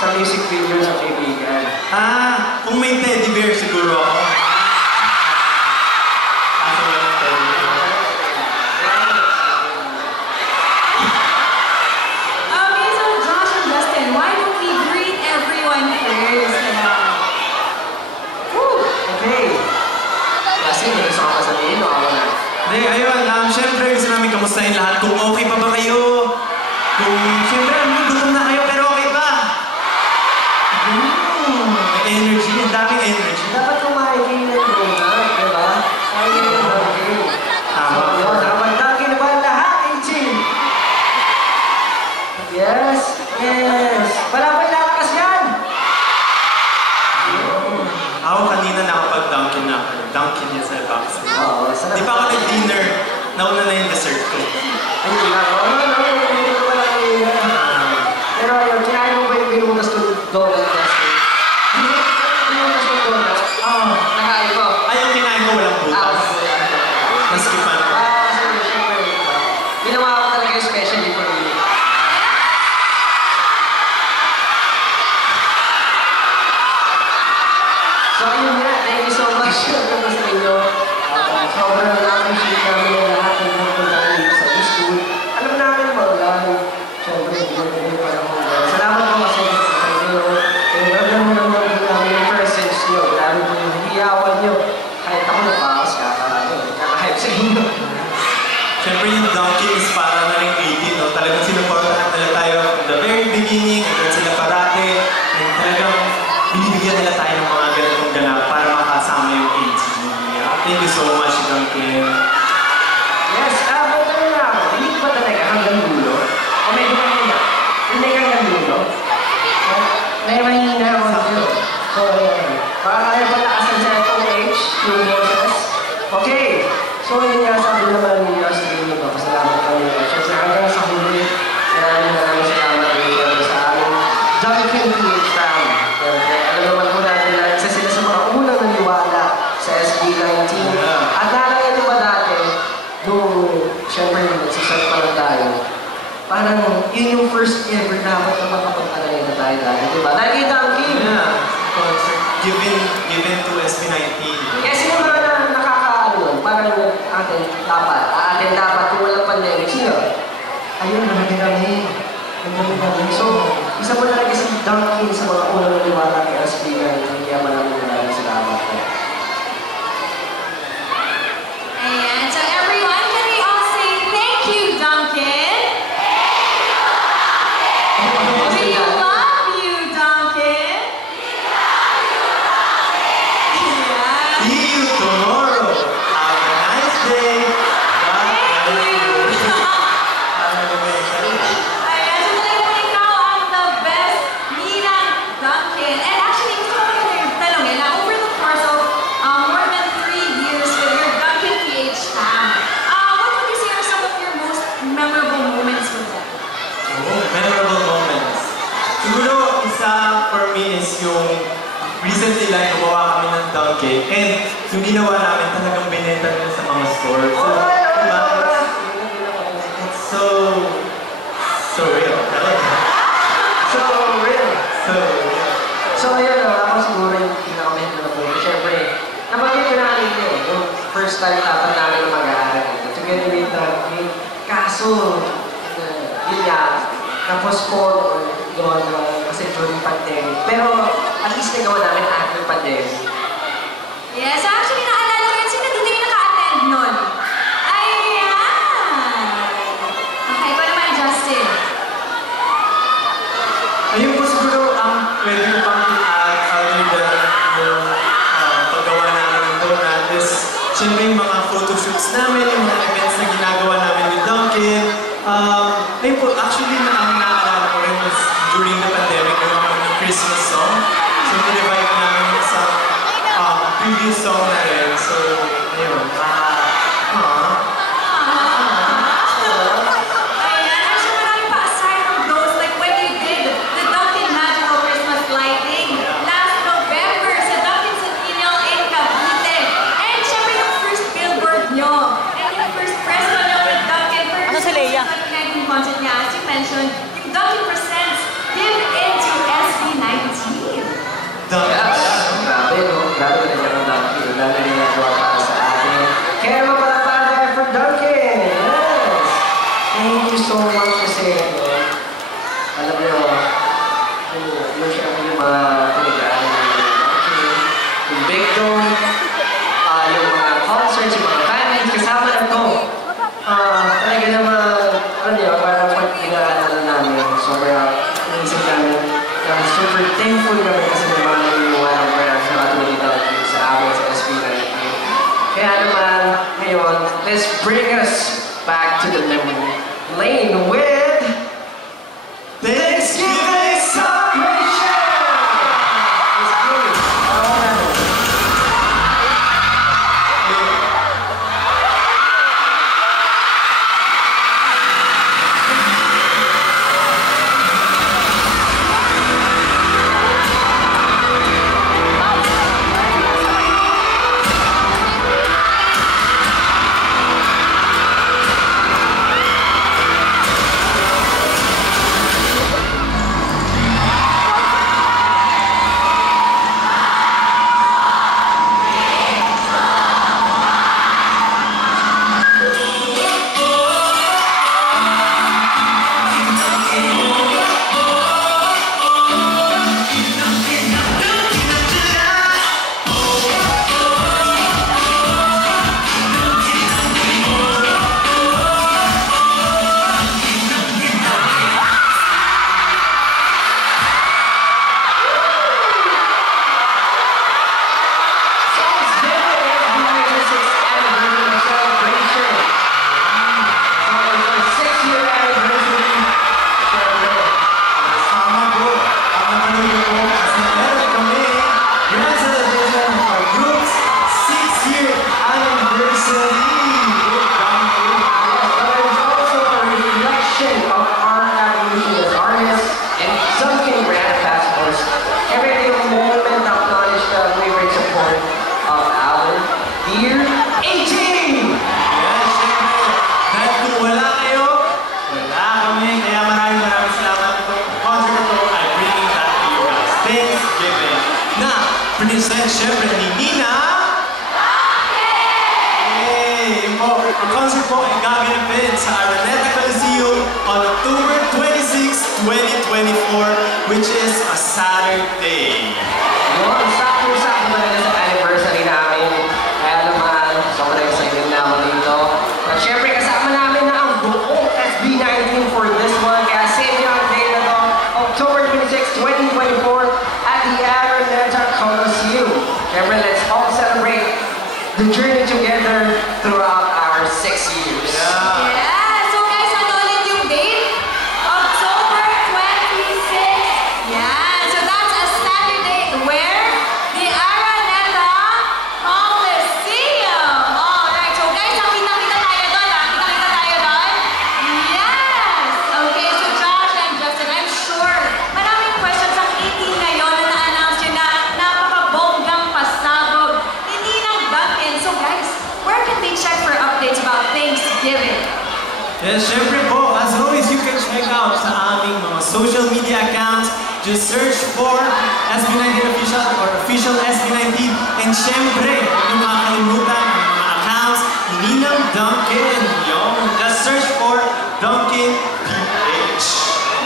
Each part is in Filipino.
sa music video ng kaibigan. Ah, kung may teddy bear siguro ako. Kaso walang teddy bear. Okay, so Josh and Justin, why don't we greet everyone first? Okay. Kasi may gusto ka pa sabihin o ako na? Hindi, ayun. Siyempre, gusto namin kamustahin lahat. Kung okay pa ba kayo? Kung, siyempre, gutom na kayo, pero okay pa? May energy. Ang daming energy. Dapat kumain kayo ng muna, di ba? Kain kayo ng burger. Tama. So, nakapagdaki na ba ang lahat, Eugene? Yes, yes. Wala pa ilalakas yan? Ako kanina nakapag-dunkin na ako. Dunkin niya sa box. Oo, sarap. Di pa ako nag-dinner. Nauna na yung dessert ko. Ayun lang. Hindi ko pala kanina. Pero ayun, kinain mo ba yung binunas ko donut kasi? Binunas ko donut? Oo. Nakain ko. Ay, yung kinain ko walang butas. Naskipan ko. Sige, syempre. Ginawa ko talaga yung specially for you. So ayun nga, thank you so much sa inyo. Sobrang na-appreciate namin yung lahat ng pupunta dito sa school. Alam namin mga syempre, hindi mo yung panahon. Salamat po kasi sa inyo. Alam mo naman po namin yung presence nyo. Alam mo yung hiyawan nyo. Kahit ako napakas, kakahype sa inyo. Siyempre yung Dunkin is para na rin 18, no? Talagang sinuportahan nila tayo from the very beginning, hanggang sila parate. And talagang binibigyan nila tayo ng mga ganitong ganap para makasama yung 18. Yeah. Thank you so much, Dunkin. Yes, but ano lang, hindi ba talaga hanggang dulo? O may hina? Hindi hanggang dulo? May mahina ako dito. So, para kaya palakasan sa FOH, yung boses. Okay, so yun nga sabi naman niyo sa inyo, pasalamat kami. Siyempre hanggang sa huli, maraming salamat din sa aming Dunkin PH fam. Alam naman po natin na isa sila sa mga unang naniwala sa SB19. At naalala nyo ba dati, nung siyempre nagsisart pa lang tayo, parang yun yung first ever dapat na makapagtalaga na tayo dati, di ba? Dahil kay Dunkin! Yeah. Concert given to SB19. Kaya sino ba na nakakaano, parang atin dapat kung walang pandemic, sino? Ayun, marami-rami. So, isa mo talaga si Dunkin sa mga unang naniwala kay SB19, kaya maraming salamat po. And so everyone, can we all say thank you, Duncan? We love you, Duncan. Yeah. See you tomorrow. Have a nice day. Thank you. Ayan, so talaga po ikaw ang the best ninang Duncan. And actually, gusto ko kayo tanongin na over the course of more than 3 years with your Duncan PH fam, what would you say are some of your most memorable moments with them? Oh, memorable moments. Siguro, isa for me is yung recently lang gumawa kami ng Dunkin. And yung ginawa namin talagang binenta nila sa mga stores. So, diba? It's so real. So, real. So real. So, ayun, ako siguro yung pinaka-mental na po. Siyempre, nabanggit ko na kanina yung first time dapat namin mag-aaral dito. Together with Dunkin. Kaso, yun nga, na-postpone or gawa kasi during pandemic. Pero, at least nagawa namin after pandemic. Yes, actually, naalala ko yun. Sino dito yung naka-attend nun? Ayan! Okay, ikaw naman, Justin. Ayun po siguro ang pwede ko pang i-add other than yung paggawa namin ng donut is siyempre yung mga photoshoots namin, yung mga events na ginagawa namin with Dunkin. Ayun po, actually ang naaalala ko rin was during the pandemic, gawa kami ng Christmas song. So, nirevive namin yung sa previous song na rin. So, ayun. Ayan, actually, marami pa aside from those, like when you did the Dunkin Magical Christmas lighting last November sa Dunkin Centennial in Cavite. And syempre yung first billboard nyo. And yung first press nyo with Dunkin. Ano si Leia? Concert niya, as you mentioned, yung Dunkin presents Give Into SB19. Dunkin. Grabe, no? Grabe talaga ng Dunkin. Lalo rin nagawa para sa atin. Kaya mapalapala tayo for Dunkin! Yes! Thank you so much kasi, alam niyo, yung mga pinag-aaral ng Dunkin, yung Big Dome, yung mga concerts, yung mga families, kasama na to. Talaga naman, alam niyo, parang pag pinag-aaral namin, sobrang inisip namin, super thankful kami kasi may mga naniwala brands na katulad Dunkin sa amin sa SB19. Kaya naman, ngayon, let's bring us back to the memory lane with Thanksgiving Celebration! Let's do it! Siyempre ni Nina. Yay! Ang concert po ay gaganapin sa Araneta Coliseum on October 26, 2024, which is a Saturday. Yun, sakto-sakto talaga sa anniversary namin. Kaya naman, sobrang excited na ako dito. At syempre, kasama namin na ang buong SB19 for this one. Kaya save nyo ang day na to, October 26, 2024 at the Araneta Coliseum. Syempre, let's all celebrate the journey together throughout our 6 years. Yeah, so guys, ano ulit yung date? October 26. Yeah, so that's a Saturday where? The Araneta Coliseum. Alright, so guys, kita-kita tayo doon, ha? Kita-kita tayo doon? Yes! Okay, so Josh and Justin, I'm sure maraming questions ang 18 ngayon na na-announce yun na napaka-bonggang pasabog. Hindi ng Dunkin. So guys, where can they check for updates about Thanksgiving? Yes, syempre po, as always, you can check out sa aming mga social media accounts. Just search for SB19 Official or Official SB19. And syempre, yung makakalimutan ang mga accounts ni Ninang Dunkin. Yung, just search for Dunkin PH.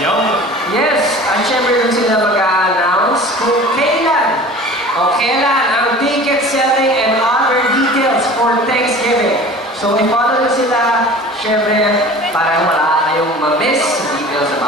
Yung. Yes, at syempre rin sila mag-a-announce kung kailan o kailan ang ticket selling and other details for Thanksgiving. So, i-follow nyo sila, syempre, para wala kayong ma-miss details about